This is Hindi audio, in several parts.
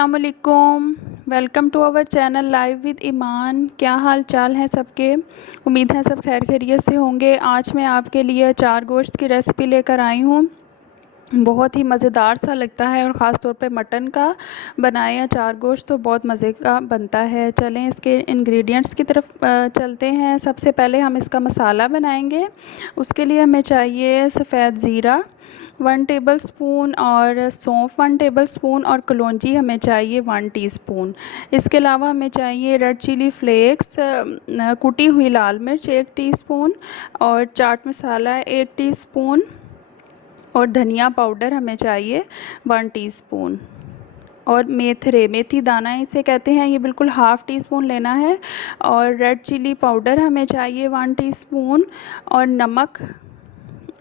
अस्सलाम वालेकुम। Welcome to our channel live with Iman. क्या हाल चाल है सबके? उम्मीद है सब खैर खैरियत से होंगे। आज मैं आपके लिए अचार गोश्त की रेसिपी लेकर आई हूँ। बहुत ही मज़ेदार सा लगता है और ख़ास तौर पे मटन का बनाए अचार गोश्त तो बहुत मज़े का बनता है। चलें इसके इंग्रेडिएंट्स की तरफ चलते हैं। सबसे पहले हम इसका मसाला बनाएंगे। उसके लिए हमें चाहिए सफ़ेद ज़ीरा 1 टेबलस्पून और सौंफ 1 टेबलस्पून और कलौंजी हमें चाहिए 1 टीस्पून। इसके अलावा हमें चाहिए रेड चिली फ्लेक्स, कुटी हुई लाल मिर्च 1 टीस्पून और चाट मसाला 1 टीस्पून और धनिया पाउडर हमें चाहिए 1 टीस्पून। और मेथी दाना इसे कहते हैं, ये बिल्कुल हाफ़ टी स्पून लेना है। और रेड चिली पाउडर हमें चाहिए 1 टीस्पून और नमक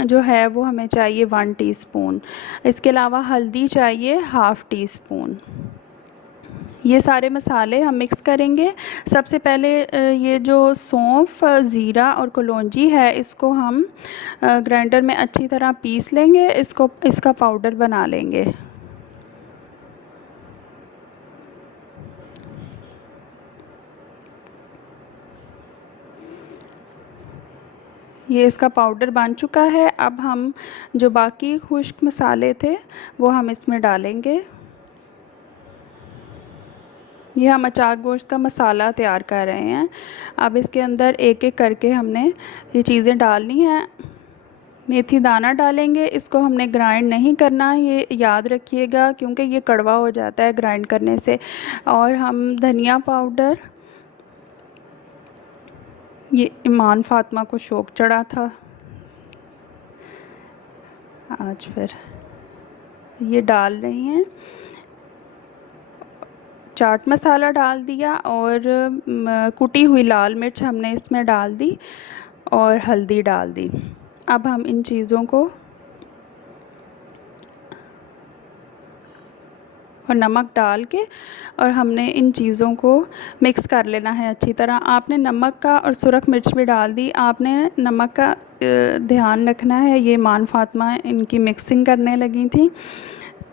जो है वो हमें चाहिए 1 टीस्पून। इसके अलावा हल्दी चाहिए हाफ़ टी स्पून। ये सारे मसाले हम मिक्स करेंगे। सबसे पहले ये जो सौंफ, ज़ीरा और कलौंजी है इसको हम ग्राइंडर में अच्छी तरह पीस लेंगे। इसका पाउडर बना लेंगे। ये इसका पाउडर बन चुका है। अब हम जो बाकी खुश्क मसाले थे वो हम इसमें डालेंगे। ये हम अचार गोश्त का मसाला तैयार कर रहे हैं। अब इसके अंदर एक एक करके हमने ये चीज़ें डालनी हैं। मेथी दाना डालेंगे। इसको हमने ग्राइंड नहीं करना, ये याद रखिएगा, क्योंकि ये कड़वा हो जाता है ग्राइंड करने से। और हम धनिया पाउडर, ये ईमान फातिमा को शौक़ चढ़ा था आज, फिर ये डाल रही हैं। चाट मसाला डाल दिया और कुटी हुई लाल मिर्च हमने इसमें डाल दी और हल्दी डाल दी। अब हम इन चीज़ों को और नमक डाल के और हमने इन चीज़ों को मिक्स कर लेना है अच्छी तरह। आपने नमक का और सुरख मिर्च भी डाल दी। आपने नमक का ध्यान रखना है। ये ईमान फातिमा इनकी मिक्सिंग करने लगी थी,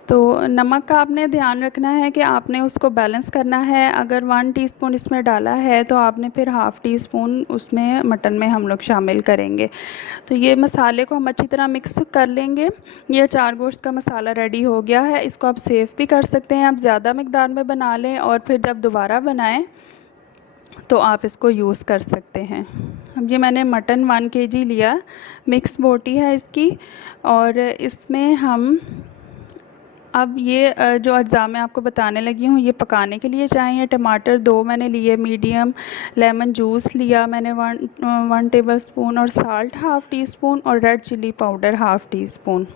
तो नमक का आपने ध्यान रखना है कि आपने उसको बैलेंस करना है। अगर 1 टीस्पून इसमें डाला है तो आपने फिर हाफ़ टी स्पून उसमें मटन में हम लोग शामिल करेंगे। तो ये मसाले को हम अच्छी तरह मिक्स कर लेंगे। ये अचार गोश्त का मसाला रेडी हो गया है। इसको आप सेव भी कर सकते हैं, आप ज़्यादा मकदार में बना लें और फिर जब दोबारा बनाएं तो आप इसको यूज़ कर सकते हैं। अब ये मैंने मटन 1 केजी लिया, मिक्स बोटी है इसकी। और इसमें हम अब ये जो अज्जा मैं आपको बताने लगी हूँ ये पकाने के लिए चाहिए। टमाटर 2 मैंने लिए मीडियम, लेमन जूस लिया मैंने 1 टेबलस्पून और साल्ट हाफ़ टी स्पून और red chilli powder half teaspoon.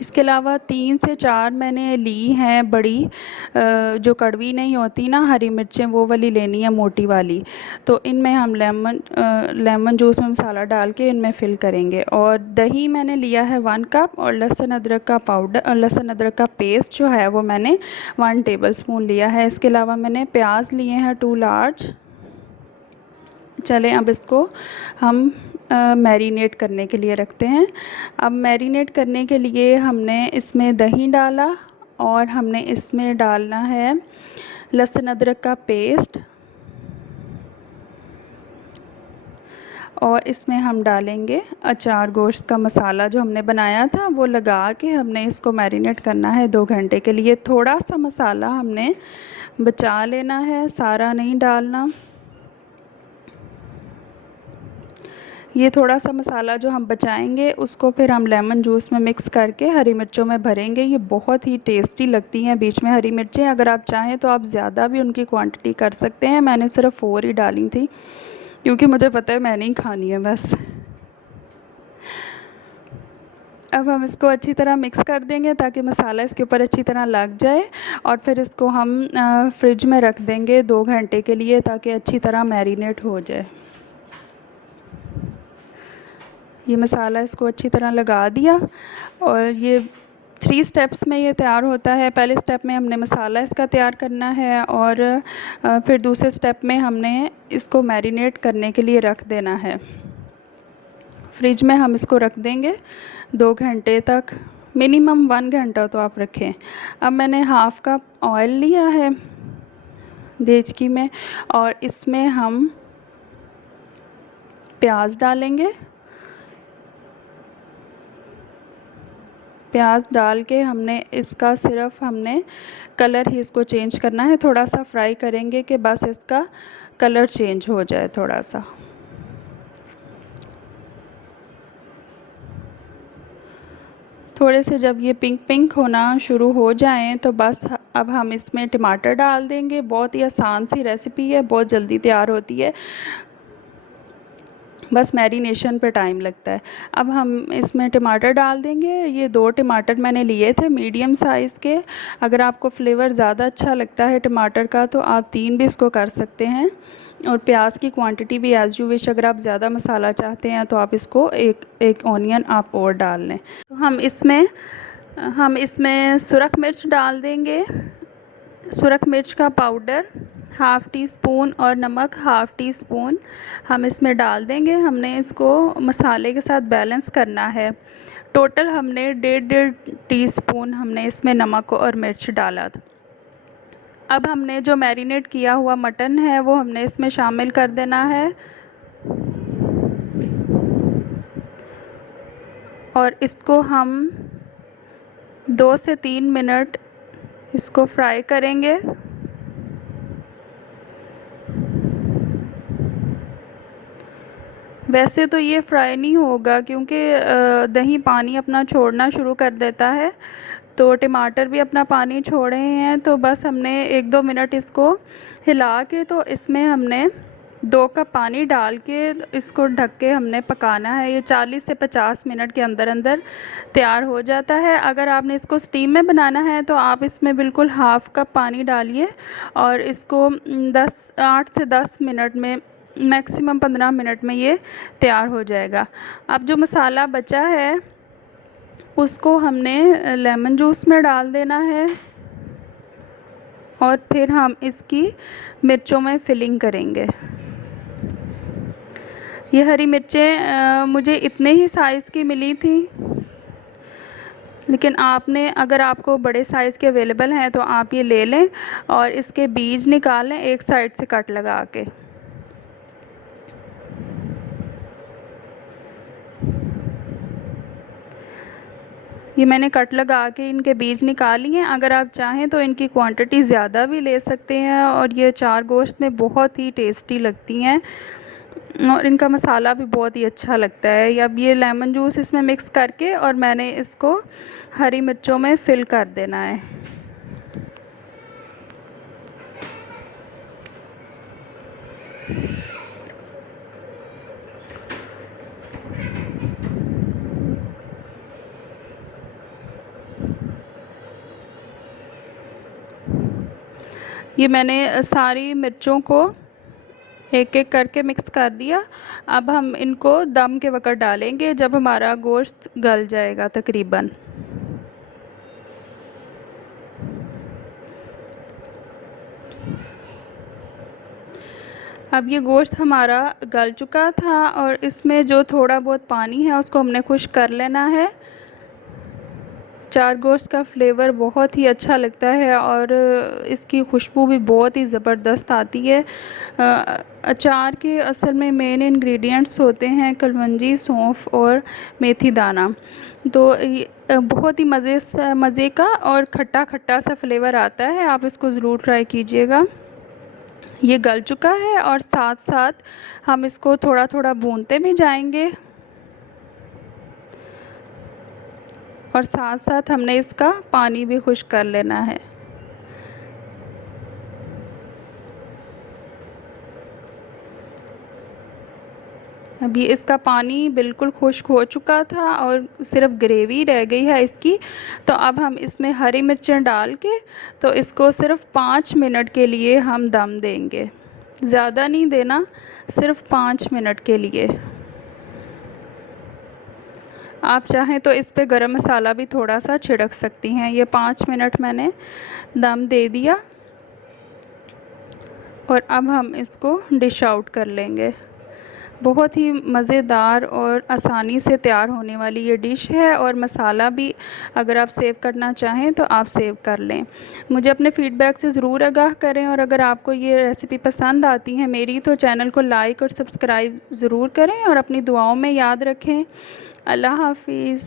इसके अलावा 3 से 4 मैंने ली हैं बड़ी, जो कड़वी नहीं होती ना, हरी मिर्चें, वो वाली लेनी है, मोटी वाली। तो इनमें हम लेमन जूस में मसाला डाल के इनमें फ़िल करेंगे। और दही मैंने लिया है 1 कप और लहसुन अदरक का पाउडर और लहसुन अदरक का पेस्ट जो है वो मैंने 1 टेबलस्पून लिया है। इसके अलावा मैंने प्याज लिए हैं 2 लार्ज। चलें अब इसको हम मैरिनेट करने के लिए रखते हैं। अब मैरिनेट करने के लिए हमने इसमें दही डाला और हमने इसमें डालना है लहसुन अदरक का पेस्ट और इसमें हम डालेंगे अचार गोश्त का मसाला जो हमने बनाया था, वो लगा के हमने इसको मैरिनेट करना है 2 घंटे के लिए। थोड़ा सा मसाला हमने बचा लेना है, सारा नहीं डालना। ये थोड़ा सा मसाला जो हम बचाएंगे उसको फिर हम लेमन जूस में मिक्स करके हरी मिर्चों में भरेंगे। ये बहुत ही टेस्टी लगती हैं बीच में हरी मिर्चें। अगर आप चाहें तो आप ज़्यादा भी उनकी क्वांटिटी कर सकते हैं। मैंने सिर्फ 4 ही डाली थी क्योंकि मुझे पता है मैंने ही खानी है बस। अब हम इसको अच्छी तरह मिक्स कर देंगे ताकि मसाला इसके ऊपर अच्छी तरह लग जाए और फिर इसको हम फ्रिज में रख देंगे 2 घंटे के लिए ताकि अच्छी तरह मैरिनेट हो जाए। ये मसाला इसको अच्छी तरह लगा दिया और ये 3 स्टेप्स में ये तैयार होता है। पहले स्टेप में हमने मसाला इसका तैयार करना है और फिर दूसरे स्टेप में हमने इसको मैरिनेट करने के लिए रख देना है। फ्रिज में हम इसको रख देंगे 2 घंटे तक मिनिमम 1 घंटा तो आप रखें। अब मैंने हाफ़ कप ऑयल लिया है देचकी में, और इसमें हम प्याज डालेंगे। प्याज डाल के हमने इसका सिर्फ हमने कलर ही इसको चेंज करना है, थोड़ा सा फ्राई करेंगे कि बस इसका कलर चेंज हो जाए थोड़ा सा। थोड़े से जब ये पिंक पिंक होना शुरू हो जाएं तो बस अब हम इसमें टमाटर डाल देंगे। बहुत ही आसान सी रेसिपी है, बहुत जल्दी तैयार होती है, बस मैरिनेशन पे टाइम लगता है। अब हम इसमें टमाटर डाल देंगे। ये 2 टमाटर मैंने लिए थे मीडियम साइज़ के। अगर आपको फ्लेवर ज़्यादा अच्छा लगता है टमाटर का तो आप 3 भी इसको कर सकते हैं। और प्याज की क्वांटिटी भी एज़ यू विश, अगर आप ज़्यादा मसाला चाहते हैं तो आप इसको एक ऑनियन आप और डाल लें। तो हम इसमें सुरख मिर्च डाल देंगे। सुरख मिर्च का पाउडर हाफ़ टी स्पून और नमक हाफ़ टी स्पून हम इसमें डाल देंगे। हमने इसको मसाले के साथ बैलेंस करना है। टोटल हमने 1.5 टीस्पून हमने इसमें नमक और मिर्च डाला था। अब हमने जो मैरिनेट किया हुआ मटन है वो हमने इसमें शामिल कर देना है, और इसको हम 2 से 3 मिनट इसको फ्राई करेंगे। वैसे तो ये फ्राई नहीं होगा क्योंकि दही पानी अपना छोड़ना शुरू कर देता है, तो टमाटर भी अपना पानी छोड़ रहे हैं। तो बस हमने 1-2 मिनट इसको हिला के, तो इसमें हमने 2 कप पानी डाल के इसको ढक के हमने पकाना है। ये 40 से 50 मिनट के अंदर अंदर तैयार हो जाता है। अगर आपने इसको स्टीम में बनाना है तो आप इसमें बिल्कुल हाफ़ कप पानी डालिए और इसको 8 से 10 मिनट में, मैक्सिमम 15 मिनट में ये तैयार हो जाएगा। अब जो मसाला बचा है उसको हमने लेमन जूस में डाल देना है, और फिर हम इसकी मिर्चों में फिलिंग करेंगे। ये हरी मिर्चें मुझे इतने ही साइज़ की मिली थी, लेकिन आपने, अगर आपको बड़े साइज़ के अवेलेबल हैं तो आप ये ले लें और इसके बीज निकाल लें एक साइड से कट लगा के। ये मैंने कट लगा के इनके बीज निकाल लिए हैं। अगर आप चाहें तो इनकी क्वांटिटी ज़्यादा भी ले सकते हैं, और ये 4 गोश्त में बहुत ही टेस्टी लगती हैं और इनका मसाला भी बहुत ही अच्छा लगता है। अब ये लेमन जूस इसमें मिक्स करके और मैंने इसको हरी मिर्चों में फिल कर देना है। ये मैंने सारी मिर्चों को एक एक करके मिक्स कर दिया। अब हम इनको दम के वक़्त डालेंगे जब हमारा गोश्त गल जाएगा तकरीबन। अब ये गोश्त हमारा गल चुका था और इसमें जो थोड़ा बहुत पानी है उसको हमने खुश्क कर लेना है। 4 गोश्त का फ्लेवर बहुत ही अच्छा लगता है और इसकी खुशबू भी बहुत ही ज़बरदस्त आती है। अचार के असल में मेन इंग्रेडिएंट्स होते हैं कलवंजी, सौंफ और मेथी दाना। तो ये बहुत ही मज़े का और खट्टा खट्टा सा फ्लेवर आता है। आप इसको ज़रूर ट्राई कीजिएगा। ये गल चुका है और साथ साथ हम इसको थोड़ा थोड़ा भूनते भी जाएंगे, और साथ साथ हमने इसका पानी भी खुश्क कर लेना है। अभी इसका पानी बिल्कुल खुश्क हो चुका था और सिर्फ ग्रेवी रह गई है इसकी। तो अब हम इसमें हरी मिर्चें डाल के तो इसको सिर्फ 5 मिनट के लिए हम दम देंगे। ज़्यादा नहीं देना, सिर्फ 5 मिनट के लिए। आप चाहें तो इस पे गरम मसाला भी थोड़ा सा छिड़क सकती हैं। ये 5 मिनट मैंने दम दे दिया और अब हम इसको डिश आउट कर लेंगे। बहुत ही मज़ेदार और आसानी से तैयार होने वाली ये डिश है, और मसाला भी अगर आप सेव करना चाहें तो आप सेव कर लें। मुझे अपने फ़ीडबैक से ज़रूर आगाह करें, और अगर आपको ये रेसिपी पसंद आती है मेरी, तो चैनल को लाइक और सब्सक्राइब ज़रूर करें और अपनी दुआओं में याद रखें। अल्लाह हाफ़िज़।